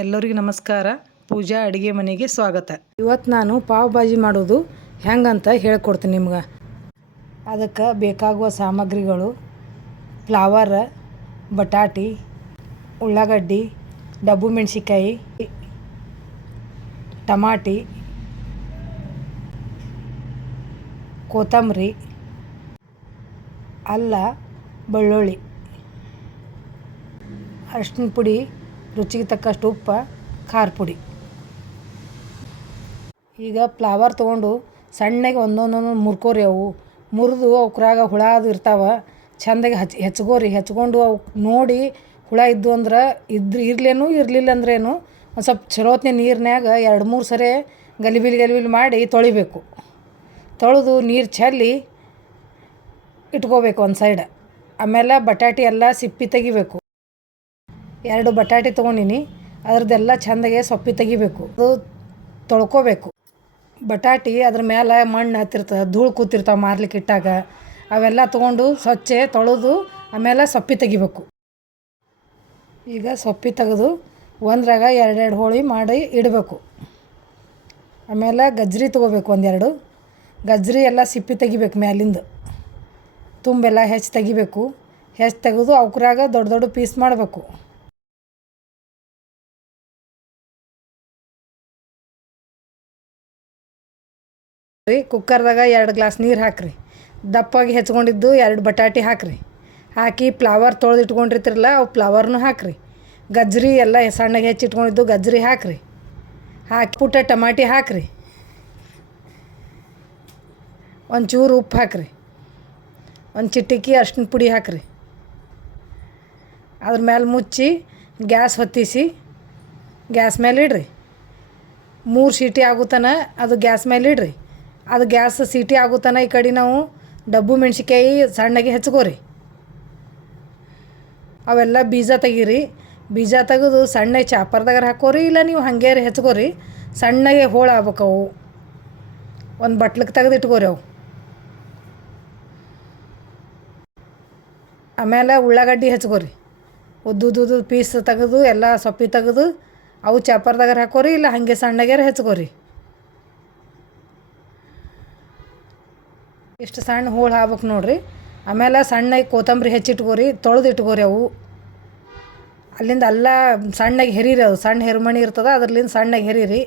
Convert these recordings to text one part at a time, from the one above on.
ಎಲ್ಲರಿಗೂ ನಮಸ್ಕಾರ. ಪೂಜಾ ಅಡುಗೆ ಮನೆಗೆ ಸ್ವಾಗತ. ಇವತ್ತು ನಾನು ಪಾವ್ ಭಾಜಿ ಮಾಡೋದು ಹೆಂಗಂತ ಹೇಳ್ಕೊಡ್ತೀನಿ ನಿಮ್ಗೆ. ಅದಕ್ಕೆ ಬೇಕಾಗುವ ಸಾಮಗ್ರಿಗಳು, ಫ್ಲವರ್, ಬಟಾಟಿ, ಉಳ್ಳಾಗಡ್ಡಿ, ಡಬ್ಬು ಮೆಣಸಿಕಾಯಿ ಟಮಾಟಿ, ಕೊತ್ತಂಬರಿ, ಅಲ್ಲ, ಬೆಳ್ಳುಳ್ಳಿ ಅರಿಶಿನ ಪುಡಿ ರುಚಿಗೆ ತಕ್ಕಷ್ಟು ಉಪ್ಪ, ಖಾರ ಪುಡಿ. ಈಗ ಫ್ಲವರ್ ತೊಗೊಂಡು ಸಣ್ಣಗೆ ಒಂದೊಂದೊಂದು ಮುರ್ಕೋರಿ ಅವು. ಮುರಿದು ಅವ್ರಾಗ ಹುಳ ಅದು ಇರ್ತಾವೆ, ಚಂದಾಗಿ ಹಚ್ ಹೆಚ್ಕೋರಿ ಹೆಚ್ಕೊಂಡು ಅವು ನೋಡಿ ಹುಳ ಇದ್ದು ಅಂದ್ರೆ ಇದ್ರೆ, ಇರ್ಲೇನು ಇರಲಿಲ್ಲ ಅಂದ್ರೇನು ಒಂದು ಸ್ವಲ್ಪ ಚಲೋತ್ನೆ ನೀರಿನಾಗ ಎರಡು ಮೂರು ಸರಿ ಗಲಿಬಿಲಿ ಗಲಿಬಿಲಿ ಮಾಡಿ ತೊಳಿಬೇಕು. ತೊಳೆದು ನೀರು ಚೆಲ್ಲಿ ಇಟ್ಕೋಬೇಕು ಒಂದು ಸೈಡ್. ಆಮೇಲೆ ಬಟಾಟೆ ಎಲ್ಲ ಸಿಪ್ಪಿ ತೆಗಿಬೇಕು. ಎರಡು ಬಟಾಟೆ ತೊಗೊಂಡಿನಿ. ಅದ್ರದ್ದೆಲ್ಲ ಚೆಂದಾಗೆ ಸೊಪ್ಪಿ ತೆಗಿಬೇಕು. ಅದು ತೊಳ್ಕೊಬೇಕು. ಬಟಾಟಿ ಅದ್ರ ಮೇಲೆ ಮಣ್ಣು ಹತ್ತಿರ್ತದೆ ಧೂಳು ಕೂತಿರ್ತಾವೆ ಮಾರ್ಲಿಕ್ಕೆ ಇಟ್ಟಾಗ. ಅವೆಲ್ಲ ತೊಗೊಂಡು ಸ್ವಚ್ಛೆ ತೊಳೆದು ಆಮೇಲೆ ಸೊಪ್ಪಿ ತೆಗಿಬೇಕು. ಈಗ ಸೊಪ್ಪಿ ತೆಗೆದು ಒಂದ್ರಾಗ ಎರಡೆರಡು ಹೋಳಿ ಮಾಡಿ ಇಡಬೇಕು. ಆಮೇಲೆ ಗಜ್ರಿ ತೊಗೋಬೇಕು ಒಂದೆರಡು. ಗಜ್ರಿ ಎಲ್ಲ ಸಿಪ್ಪಿ ತೆಗಿಬೇಕು ಮ್ಯಾಲಿಂದ. ತುಂಬೆಲ್ಲ ಹೆಚ್ಚು ತೆಗಿಬೇಕು. ಹೆಚ್ಚು ತೆಗೆದು ಅವ್ಕ್ರಾಗ ದೊಡ್ಡ ದೊಡ್ಡ ಪೀಸ್ ಮಾಡಬೇಕು. ರೀ, ಕುಕ್ಕರ್ದಾಗ ಎರಡು ಗ್ಲಾಸ್ ನೀರು ಹಾಕ್ರಿ. ದಪ್ಪಾಗಿ ಹೆಚ್ಕೊಂಡಿದ್ದು ಎರಡು ಬಟಾಟಿ ಹಾಕ್ರಿ. ಹಾಕಿ ಫ್ಲವರ್ ತೊಳೆದಿಟ್ಕೊಂಡಿರ್ತಿರಲ್ಲ, ಅವು ಫ್ಲವರ್ನು ಹಾಕ್ರಿ. ಗಜ್ರಿ ಎಲ್ಲ ಸಣ್ಣಗೆ ಹೆಚ್ಚಿಟ್ಕೊಂಡಿದ್ದು ಗಜ್ರಿ ಹಾಕ್ರಿ. ಹಾಕಿ ಪುಟ್ಟ ಟಮಾಟಿ ಹಾಕ್ರಿ. ಒಂಚೂರು ಉಪ್ಪು ಹಾಕ್ರಿ. ಒಂದು ಚಿಟಿಕಿ ಅರ್ಶಿನ ಪುಡಿ ಹಾಕ್ರಿ. ಅದ್ರ ಮೇಲೆ ಮುಚ್ಚಿ ಗ್ಯಾಸ್ ಹೊತ್ತಿಸಿ ಗ್ಯಾಸ್ ಮೇಲೆ ಇಡ್ರಿ. ಮೂರು ಸೀಟಿ ಆಗುತ್ತಾನ ಅದು ಗ್ಯಾಸ್ ಮೇಲೆ ಇಡ್ರಿ. ಅದು ಗ್ಯಾಸ್ ಸೀಟಿ ಆಗುತ್ತಾನ ಈ ಕಡೆ ನಾವು ಡಬ್ಬು ಮೆಣ್ಸಿಕಾಯಿ ಸಣ್ಣಗೆ ಹೆಚ್ಕೋರಿ. ಅವೆಲ್ಲ ಬೀಜ ತೆಗೀರಿ. ಬೀಜ ತೆಗೆದು ಸಣ್ಣ ಚಾಪರ್ದಾಗಾರ ಹಾಕೋರಿ, ಇಲ್ಲ ನೀವು ಹಾಗೆ ಹೆಚ್ಕೋರಿ, ಸಣ್ಣಗೆ ಹೋಳು ಆಗ್ಬೇಕು ಅವು. ಒಂದು ಬಟ್ಲಕ್ಕೆ ತೆಗೆದು ಇಟ್ಕೋರಿ ಅವು. ಆಮೇಲೆ ಉಳ್ಳಾಗಡ್ಡಿ ಹೆಚ್ಕೋರಿ. ಉದ್ದುದ್ದು ಪೀಸ್ ತೆಗೆದು, ಎಲ್ಲ ಸೊಪ್ಪಿ ತೆಗೆದು, ಅವು ಚಾಪರ್ದಾಗಾರ ಹಾಕೋರಿ, ಇಲ್ಲ ಹಾಗೆ ಸಣ್ಣಗೆ ಹೆಚ್ಕೋರಿ. ಇಷ್ಟು ಸಣ್ಣ ಹೋಳು ಹಾಕ್ಬೇಕು ನೋಡ್ರಿ. ಆಮೇಲೆ ಸಣ್ಣಗೆ ಕೊತ್ತಂಬರಿ ಹೆಚ್ಚಿಟ್ಕೋರಿ ತೊಳೆದು ಇಟ್ಕೋರಿ ಅವು. ಅಲ್ಲಿಂದ ಎಲ್ಲ ಸಣ್ಣಗೆ ಹೆರೀರಿ ಅದು. ಸಣ್ಣ ಹೆರ್ಮಣಿ ಇರ್ತದೆ, ಅದ್ರಲ್ಲಿಂದ ಸಣ್ಣಗೆ ಹೆರೀರಿ.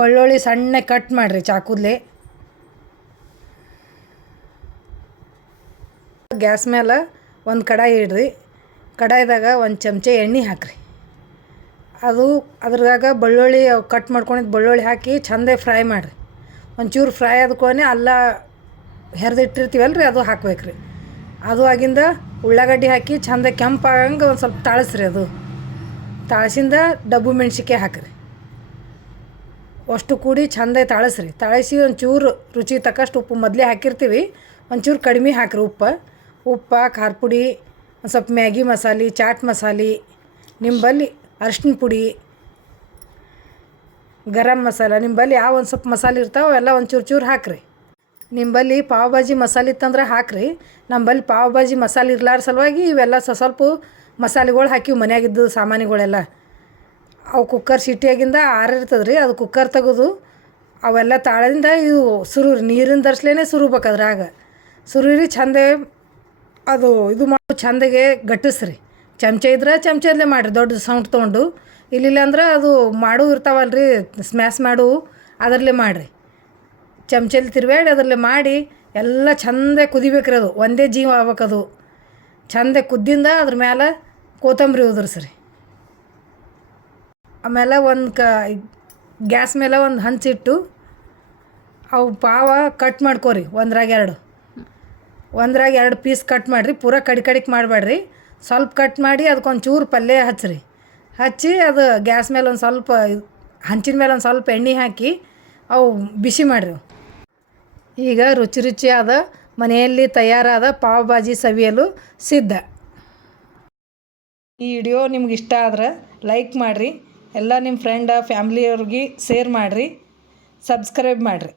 ಬೆಳ್ಳುಳ್ಳಿ ಸಣ್ಣಗೆ ಕಟ್ ಮಾಡಿರಿ ಚಾಕುದ್ಲೆ. ಗ್ಯಾಸ್ ಮೇಲೆ ಒಂದು ಕಡಾಯಿ ಇಡ್ರಿ. ಕಡಾಯಿದಾಗ ಒಂದು ಚಮಚ ಎಣ್ಣೆ ಹಾಕ್ರಿ. ಅದು ಅದ್ರಾಗ ಬೆಳ್ಳುಳ್ಳಿ ಕಟ್ ಮಾಡ್ಕೊಂಡಿದ್ದು ಬೆಳ್ಳುಳ್ಳಿ ಹಾಕಿ ಚಂದ ಫ್ರೈ ಮಾಡಿರಿ. ಒಂಚೂರು ಫ್ರೈ ಆದ್ಕೊನೆ ಅಲ್ಲ ಹೆರ್ದಿಟ್ಟಿರ್ತೀವಲ್ಲ ರೀ ಅದು ಹಾಕ್ಬೇಕು ರೀ ಅದು ಆಗಿಂದ ಉಳ್ಳಾಗಡ್ಡಿ ಹಾಕಿ ಚಂದ ಕೆಂಪಾಗಂಗೆ ಒಂದು ಸ್ವಲ್ಪ ತಾಳಿಸ್ರಿ ಅದು. ತಾಳ್ಸಿಂದ ಡಬ್ಬು ಮೆಣ್ಸಿಕಾಯಿ ಹಾಕಿರಿ. ಅಷ್ಟು ಕೂಡಿ ಚಂದ ತಾಳಿಸ್ರಿ. ತಾಳಸಿ ಒಂಚೂರು ರುಚಿ ತಕ್ಕಷ್ಟು ಉಪ್ಪು ಮೊದಲೇ ಹಾಕಿರ್ತೀವಿ. ಒಂಚೂರು ಕಡಿಮೆ ಹಾಕಿರಿ ಉಪ್ಪು. ಉಪ್ಪು, ಖಾರ ಪುಡಿ, ಒಂದು ಸ್ವಲ್ಪ ಮ್ಯಾಗಿ ಮಸಾಲೆ, ಚಾಟ್ ಮಸಾಲೆ, ನಿಂಬಲ್ಲಿ ಅರ್ಶಿನ ಪುಡಿ. ಗರಂ ಮಸಾಲ. ನಿಂಬಲ್ಲಿ ಯಾವ ಒಂದು ಸ್ವಲ್ಪ ಮಸಾಲೆ ಇರ್ತಾವೆ ಅವೆಲ್ಲ ಒಂದು ಚೂರು ಚೂರು ಹಾಕ್ರಿ. ನಿಂಬಲ್ಲಿ ಪಾವ್ ಭಾಜಿ ಮಸಾಲೆ ಇತ್ತಂದ್ರೆ ಹಾಕ್ರಿ. ನಂಬಲ್ಲಿ ಪಾವ್ ಭಾಜಿ ಮಸಾಲೆ ಇರ್ಲಾರ ಸಲುವಾಗಿ ಇವೆಲ್ಲ ಸ ಸ್ವಲ್ಪ ಮಸಾಲೆಗಳು ಹಾಕಿವು ಮನ್ಯಾಗಿದ್ದು ಸಾಮಾನುಗಳೆಲ್ಲ. ಅವು ಕುಕ್ಕರ್ ಸಿಟಿಯಾಗಿಂದ ಆರಿರ್ತದೆ ರೀ ಅದು ಕುಕ್ಕರ್ ತೆಗೆದು ಅವೆಲ್ಲ ತಾಳದಿಂದ ಇವು ಸುರು ನೀರಿನ ದರ್ಸ್ಲೇನೆ ಸುರುಬೇಕು ಅದ್ರಾಗ. ಸುರುರಿ ಚಂದ ಅದು ಇದು ಮಾಡಿ ಚಂದಗೆ ಗಟ್ಟಿಸ್ರಿ. ಚಮಚ ಇದ್ರೆ ಚಮಚದಲ್ಲೇ ಮಾಡಿರಿ, ದೊಡ್ಡ ಸೌಂಡ್ ತೊಗೊಂಡು. ಇಲ್ಲಿಲ್ಲ ಅಂದ್ರೆ ಅದು ಮಾಡು ಇರ್ತಾವಲ್ಲ ರೀ ಸ್ಮ್ಯಾಶ್ ಮಾಡು ಅದರಲ್ಲೇ ಮಾಡಿರಿ. ಚಮಚಲ್ಲಿ ತಿರುವಾಡಿ ಅದರಲ್ಲೇ ಮಾಡಿ, ಎಲ್ಲ ಚಂದ ಕುದಿಬೇಕ್ರಿ ಅದು, ಒಂದೇ ಜೀವ ಆಗ್ಬೇಕದು. ಚಂದ ಕುದ್ದಿಂದ ಅದ್ರ ಮೇಲೆ ಕೊತ್ತಂಬರಿ ಉದುರ್ಸ್ರಿ. ಆಮೇಲೆ ಒಂದು ಕ, ಗ್ಯಾಸ್ ಮೇಲೆ ಒಂದು ಹಂಚಿಟ್ಟು ಅವು ಪಾವ ಕಟ್ ಮಾಡ್ಕೋರಿ, ಒಂದ್ರಾಗ ಎರಡು. ಒಂದ್ರಾಗ ಎರಡು ಪೀಸ್ ಕಟ್ ಮಾಡಿರಿ, ಪೂರಾ ಕಡಿ ಕಡಿಕ್ ಮಾಡಬೇಡ್ರಿ ಸ್ವಲ್ಪ ಕಟ್ ಮಾಡಿ ಅದಕ್ಕೊಂದು ಚೂರು ಪಲ್ಯ ಹಚ್ಚಿರಿ ಹಚ್ಚಿ ಅದು ಗ್ಯಾಸ್ ಮೇಲೆ ಒಂದು ಸ್ವಲ್ಪ ಹಂಚಿನ ಮೇಲೆ ಒಂದು ಸ್ವಲ್ಪ ಎಣ್ಣೆ ಹಾಕಿ ಅವು ಬಿಸಿ ಮಾಡಿರಿ. ಈಗ ರುಚಿ ರುಚಿಯಾದ ಮನೆಯಲ್ಲಿ ತಯಾರಾದ ಪಾವ್ ಭಾಜಿ ಸವಿಯಲು ಸಿದ್ಧ. ಈ ವಿಡಿಯೋ ನಿಮ್ಗೆ ಇಷ್ಟ ಆದ್ರೆ ಲೈಕ್ ಮಾಡಿರಿ, ಎಲ್ಲ ನಿಮ್ಮ ಫ್ರೆಂಡ ಫ್ಯಾಮ್ಲಿಯವ್ರಿಗೆ ಶೇರ್ ಮಾಡಿರಿ ಸಬ್ಸ್ಕ್ರೈಬ್ ಮಾಡಿರಿ.